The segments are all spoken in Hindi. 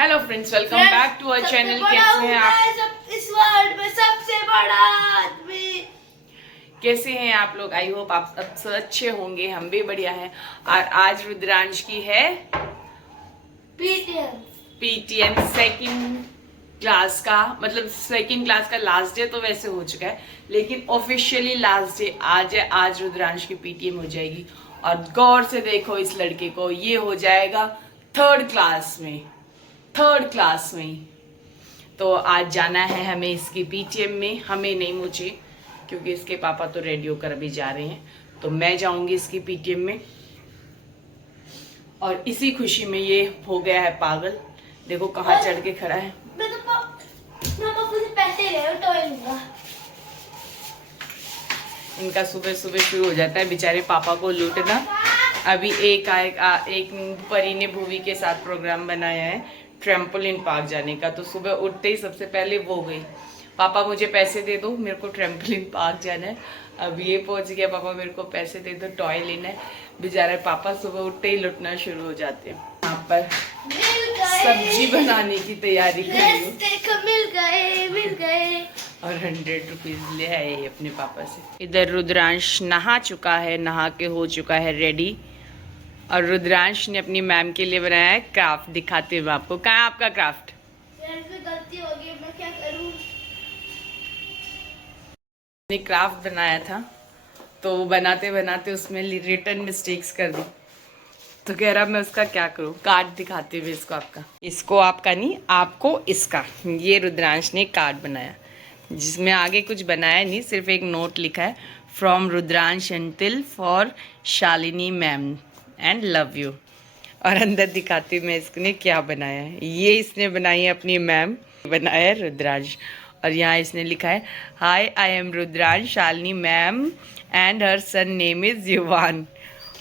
Hello friends, welcome back to our channel. कैसे हैं आप? इस वर्ल्ड में सबसे बड़ा आदमी। कैसे हैं आप लोग? आई होप आप सब अच्छे होंगे। हम भी बढ़िया हैं। और आज रुद्रांश की है पीटीएम सेकंड क्लास का, मतलब सेकंड क्लास का लास्ट डे तो वैसे हो चुका है, लेकिन ऑफिशियली लास्ट डे आज है। आज रुद्रांश की पीटीएम हो जाएगी। और गौर से देखो इस लड़के को, ये हो जाएगा थर्ड क्लास में ही। तो आज जाना है हमें इसकी पीटीएम में। हमें नहीं, मुझे, क्योंकि इसके पापा तो रेडी होकर अभी जा रहे हैं, तो मैं जाऊंगी इसकी पीटीएम में। और इसी खुशी में ये हो गया है पागल। देखो कहाँ चढ़ के खड़ा है। मैं तो पापा से पैसे ले लो, टॉय लूंगा। इनका सुबह सुबह शुरू हो जाता है बेचारे पापा को लूटना। अभी एक परी ने भूवी के साथ प्रोग्राम बनाया है ट्रैम्पोलिन पार्क जाने का, तो सुबह उठते ही सबसे पहले वो गई, पापा मुझे पैसे दे दो, मेरे को ट्रैम्पोलिन पार्क जाना है। अब ये पहुंच गया, पापा मेरे को पैसे दे दो, टॉय लेना है। बेचारे पापा सुबह उठते ही लुटना शुरू हो जाते हैं। यहाँ पर सब्जी बनाने की तैयारी कर रही हूँ। मिल गए और 100 रुपीज ले आए अपने पापा से। इधर रुद्रांश नहा चुका है, नहा के हो चुका है रेडी। और रुद्रांश ने अपनी मैम के लिए बनाया है क्राफ्ट। दिखाते हुए आपको, कहाँ है आपका क्राफ्ट? गलती हो गई, मैं क्या करूं? ने क्राफ्ट बनाया था, तो बनाते बनाते उसमें रिटन मिस्टेक्स कर दी, तो कह रहा मैं उसका क्या करूं। कार्ड दिखाते हुए इसको, इसको आपका नहीं, आपको इसका। ये रुद्रांश ने कार्ड बनाया, जिसमें आगे कुछ बनाया नहीं, सिर्फ एक नोट लिखा है, from Rudransh until for Shalini ma'am and love you. और अंदर दिखाती हूँ मैं इसने क्या बनाया है। ये इसने बनाई है अपनी मैम, बनाया है रुद्रांश। और यहाँ इसने लिखा है, hi I am Rudransh Shalini ma'am and her son name is Yuvan.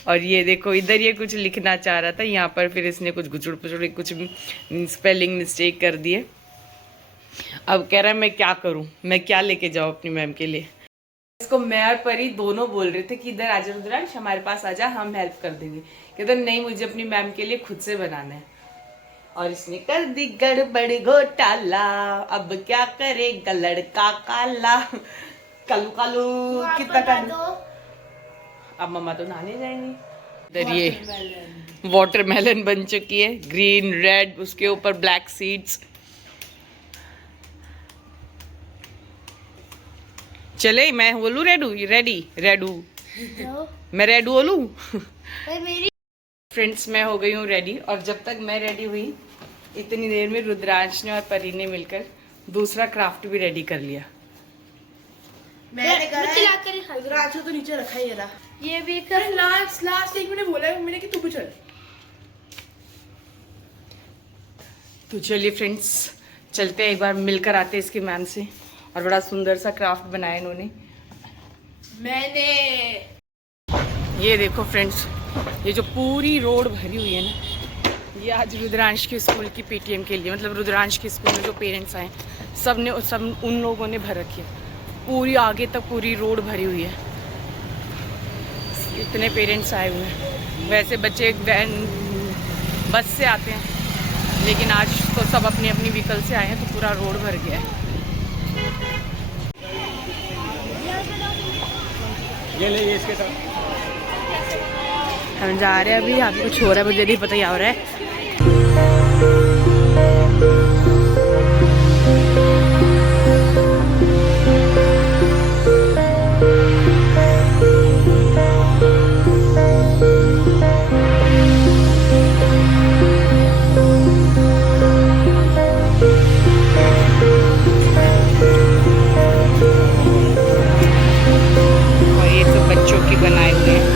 और ये देखो इधर ये कुछ लिखना चाह रहा था, यहाँ पर फिर इसने कुछ गुचड़ पुचड़ कुछ स्पेलिंग मिस्टेक कर दिए। अब कह रहा है मैं क्या करूं, मैं क्या लेके जाऊं अपनी मैम के लिए। इसको मैं और परी दोनों बोल रहे थे कि इधर आजा रुद्रांश, हमारे पास आजा, हम हेल्प कर देंगे। कहते नहीं, मुझे अपनी मैम के लिए खुद से बनाना है। और इसने कर दी गड़बड़ घोटाला, अब क्या करेगा लड़का काला। कालू कालू कितना कालू। अब मम्मा तो नहाने जाएंगी। इधर ये वाटरमेलन बन चुकी है, ग्रीन रेड, उसके ऊपर ब्लैक सीड्स। चले मैं बोलू रेडू मैं रेडू बोलू। फ्रेंड्स मैं हो गई हूँ रेडी, और जब तक मैं रेडी हुई इतनी देर में रुद्रांश ने और परी ने मिलकर दूसरा क्राफ्ट भी रेडी कर लिया। मैंने कहा रुद्रांश तो नीचे रखा ही रहा। ये भी कर लास्ट एक मैंने बोला, मैंने कि तू भी चल। तो चलिए फ्रेंड्स, चलते हैं, एक बार मिलकर आते हैं इसकी मैम से। और बड़ा सुंदर सा क्राफ्ट बनाया इन्होंने। ये देखो फ्रेंड्स, ये जो पूरी रोड भरी हुई है ना, ये आज रुद्रांश के स्कूल की पीटीएम के लिए, मतलब रुद्रांश के स्कूल में जो पेरेंट्स आए सब उन लोगों ने भर रखी है। पूरी आगे तक पूरी रोड भरी हुई है, इतने पेरेंट्स आए हुए हैं। वैसे बच्चे बस से आते हैं, लेकिन आज तो सब अपनी अपनी व्हीकल से आए हैं, तो पूरा रोड भर गया है। ये ले, ये इसके साथ हम जा रहे हैं अभी, आपको कुछ हो रहा है, मुझे नहीं पता क्या हो रहा है। और ये सब बच्चों की बनाए हुए हैं।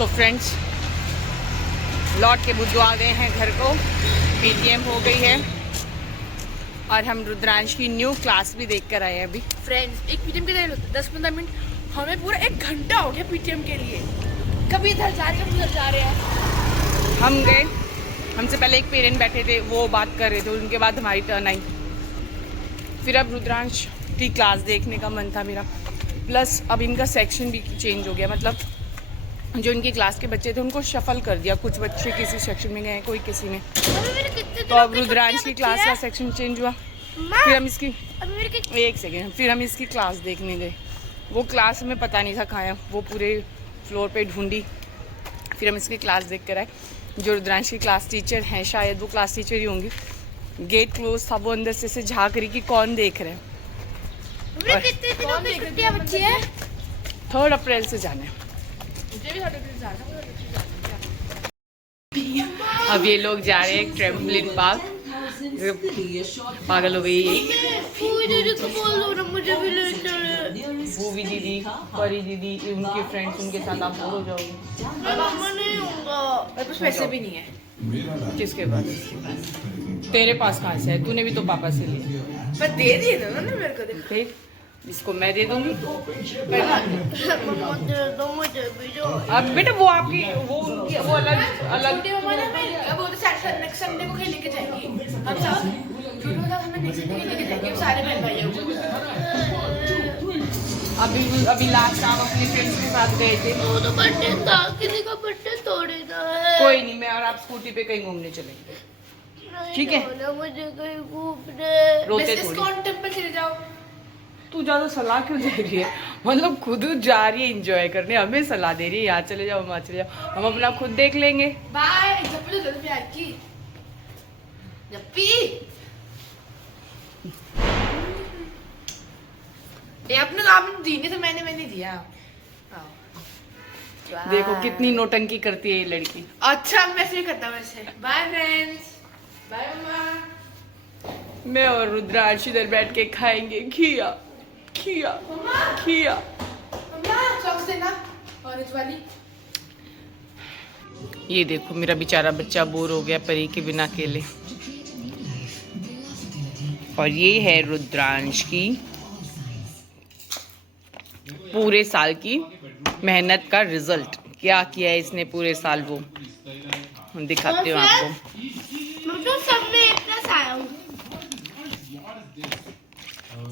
तो फ्रेंड्स लौट के बुद्धू आ गए हैं घर को, पीटीएम हो गई है और हम रुद्रांश की न्यू क्लास भी देख कर आए हैं अभी। फ्रेंड्स एक पीटीएम के लिए 10-15 मिनट, हमें पूरा 1 घंटा हो गया पीटीएम के लिए। कभी इधर जा रहे हैं, कभी उधर जा रहे हैं। हम गए, हमसे पहले एक पेरेंट बैठे थे, वो बात कर रहे थे, उनके बाद हमारी टर्न आई। फिर अब रुद्रांश की क्लास देखने का मन था मेरा, प्लस अब इनका सेक्शन भी चेंज हो गया, मतलब जो इनकी क्लास के बच्चे थे उनको शफल कर दिया, कुछ बच्चे किसी सेक्शन में गए, कोई किसी में। तो अब रुद्रांश की क्लास का सेक्शन चेंज हुआ। फिर हम इसकी एक सेकेंड, फिर हम इसकी क्लास देखने गए। वो क्लास में पता नहीं था कहाँ, वो पूरे फ्लोर पे ढूंढी। फिर हम इसकी क्लास देख कर आए। जो रुद्रांश की क्लास टीचर हैं, शायद वो क्लास टीचर ही होंगी। गेट क्लोज था, वो अंदर से झाँक रही कि कौन देख रहे हैं। 3 अप्रैल से जाना है। अब ये लोग जा रहे हैं ट्रैम्पोलिन पार्क। पागल हो गई ये। भूवी दीदी, परी दीदी, उनके फ्रेंड्स, उनके साथ आप बोर हो जाओगे। कुछ पैसे भी नहीं है। किसके पास? तेरे पास कहाँ से है? तूने भी तो पापा से लिया। पर दे दिए थे ना मेरे को। देख, इसको मैं दे दूंगी। अब बेटा वो आपकी वो अलग अलग वो तो नेक्स्ट संडे को खेलने के जाएंगी। हम सब हमें नेक्स्ट संडे खेलने के जाएंगे सारे बहन भाइयों को। अभी लास्ट टाइम अपनी फ्रेंड्स के साथ गए थे। वो तो बर्थडे था, किसी का बर्थडे थोड़ी था। कोई नहीं, मैं और आप स्कूटी पे कहीं घूमने चलेंगे, ठीक है? मुझे कहीं घूमने रोते थोड़ी। टेंपल चले जाओ। तू ज्यादा सलाह क्यों दे रही है? मतलब खुद जा रही है एंजॉय करने, हमें सलाह दे रही है यहाँ चले जाओ, वहाँ चले जाओ, हम अपना खुद देख लेंगे। बाय। जप्पी दे दो प्यार की। जप्पी ये अपने काम दी नहीं तो मैंने दिया। देखो कितनी नोटंकी करती है ये लड़की। अच्छा मैसेज करता वैसे। बाय फ्रेंड्स, बाय मम्मा। मैं और रुद्रांश इधर बैठ के खाएंगे खिया खिया खिया। मम्मा सॉक्स देना ऑरेंज वाली। ये देखो मेरा बेचारा बच्चा बोर हो गया परी के बिना अकेले। और ये है रुद्रांश की पूरे साल की मेहनत का रिजल्ट। क्या किया है इसने पूरे साल, वो दिखाती हूँ आपको। तो सब में इतना साया हूँ।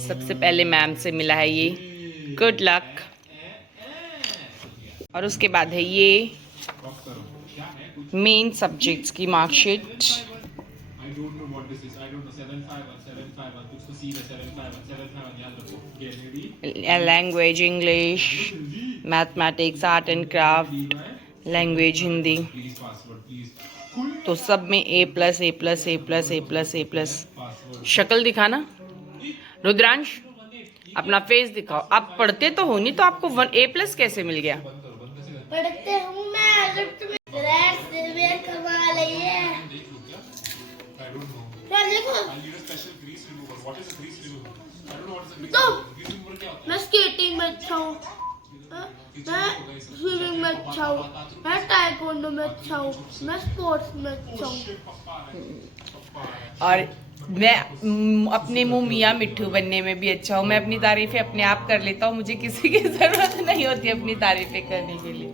सबसे पहले मैम से मिला है ये, गुड लक। और उसके बाद है ये मेन सब्जेक्ट्स की marksheet. Language English, mathematics, art and craft, language Hindi. तो सब में A+, A+, A+, A+, A+। शक्ल दिखाना रुद्रांश, अपना फेस दिखाओ। आप पढ़ते तो हो नहीं, तो आपको A+ कैसे मिल गया? पढ़ते हूँ मैं, जब तुम्हें कमा रही है। तो मैं स्केटिंग में अच्छा हूँ, मैं स्विमिंग में अच्छा हूँ, मैं ताइक्वांडो में अच्छा हूँ, मैं स्पोर्ट्स में अच्छा हूँ। और मैं अपने मुंह मियाँ मिट्ठू बनने में भी अच्छा हूँ। मैं अपनी तारीफें अपने आप कर लेता हूँ, मुझे किसी की ज़रूरत नहीं होती अपनी तारीफें करने के लिए।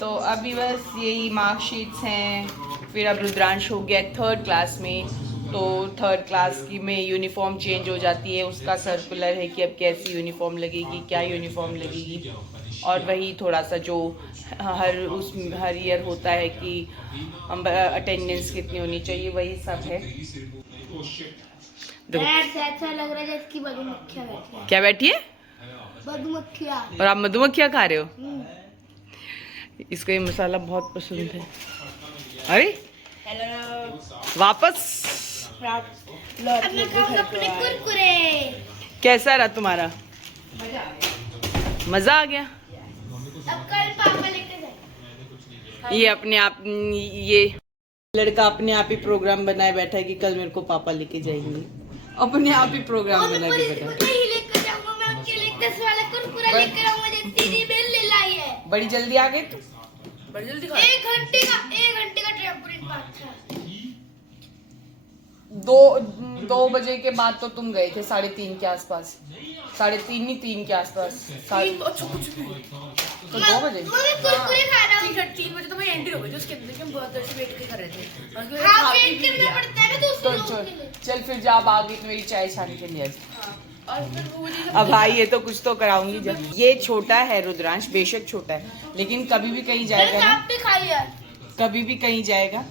तो अभी बस यही मार्कशीट्स हैं। फिर अब रुद्रांश हो गया 3rd क्लास में, तो 3rd क्लास की में यूनिफॉर्म चेंज हो जाती है। उसका सर्कुलर है कि अब कैसी यूनिफॉर्म लगेगी, क्या यूनिफॉर्म लगेगी। और वही थोड़ा सा जो हर ईयर होता है कि अटेंडेंस कितनी होनी चाहिए, वही सब है। अच्छा लग रहा है इसकी मधुमक्खियाँ बैठी हैं। क्या बैठी है? मधुमक्खियाँ। और आप मधुमक्खियाँ खा रहे हो? इसको ये मसाला बहुत पसंद है। अरे हेलो वापस अपने कुरकुरे। कैसा रहा तुम्हारा? मजा आ गया। अब कल पापा लेके जाएंगे। ये अपने आप, ये लड़का अपने आप ही प्रोग्राम बनाए बैठा है कि कल मेरे को पापा लेके जाएंगे। अपने आप ही प्रोग्राम बना के बैठा है। नहीं लेकर जाऊंगा मैं, आपके लिए 10 वाला कुरकुरा लेकर आऊंगा, जैसे दीदी बेल ले लाई है। बड़ी जल्दी आ गई तू। बड़ी जल्दी खा 1 घंटे का ट्रैम्पोलिन पार्क था। 2 बजे के बाद तो तुम गए थे 3:30 के आसपास, 3:30 नहीं 3 के आसपास। अच्छा कुछ भी तो 2 बजे मुझे कुरकुरे खा रहा हूँ। 3 बजे तो मैं एंट्री हो गई थी, उसके अंदर के हम बहुत देर से वेट कर रहे थे। हाँ, वेट करना पड़ता है ना तो दूसरे लोगों के लिए। चल फिर जा, अब आ गई तो मेरी चाय छान के लिए। और फिर वो मुझे अब भाई ये तो कुछ तो कराऊंगी जब। ये छोटा है रुद्रांश, बेशक छोटा है, लेकिन कभी भी कहीं मैंने जाएगा ना, सांप भी खाई है। कभी भी कहीं जाएगा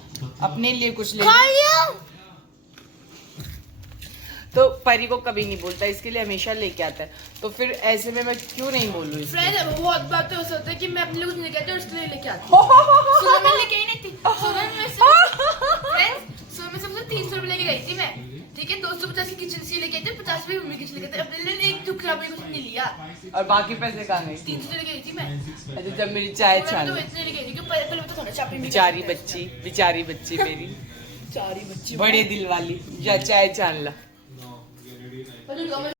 अपने लिए कुछ ले, खा लिया। तो परी को कभी नहीं बोलता, इसके लिए हमेशा लेके आता है। तो फिर ऐसे में मैं क्यों नहीं बोलूँ इसको? फ्रेंड है, बहुत बातें हो सकती है कि मैं अपने लिए कुछ नहीं कहती और उसके लिए लेके आती हूँ। सुबह मैं लेके ही नहीं थी, सुबह मैं सबसे 300 रुपए लेके गई थी मैं, ठीक है। 250 की किचन से लेके आई थी, 50 रुपए मम्मी किचन लेके गए थे। अपने लिए एक टुकड़ा भी कुछ नहीं लिया, और बाकी पैसे कहाँ गए? 300 लेके गई थी मैं। अच्छा, जब मेरी चाय मैं छान, तो इतने लेके गई थी कि पहले तो खाना शॉपिंग बेचारी बच्ची मेरी चारी बच्ची बड़े दिल वाली, जा चाय छान ला। मैं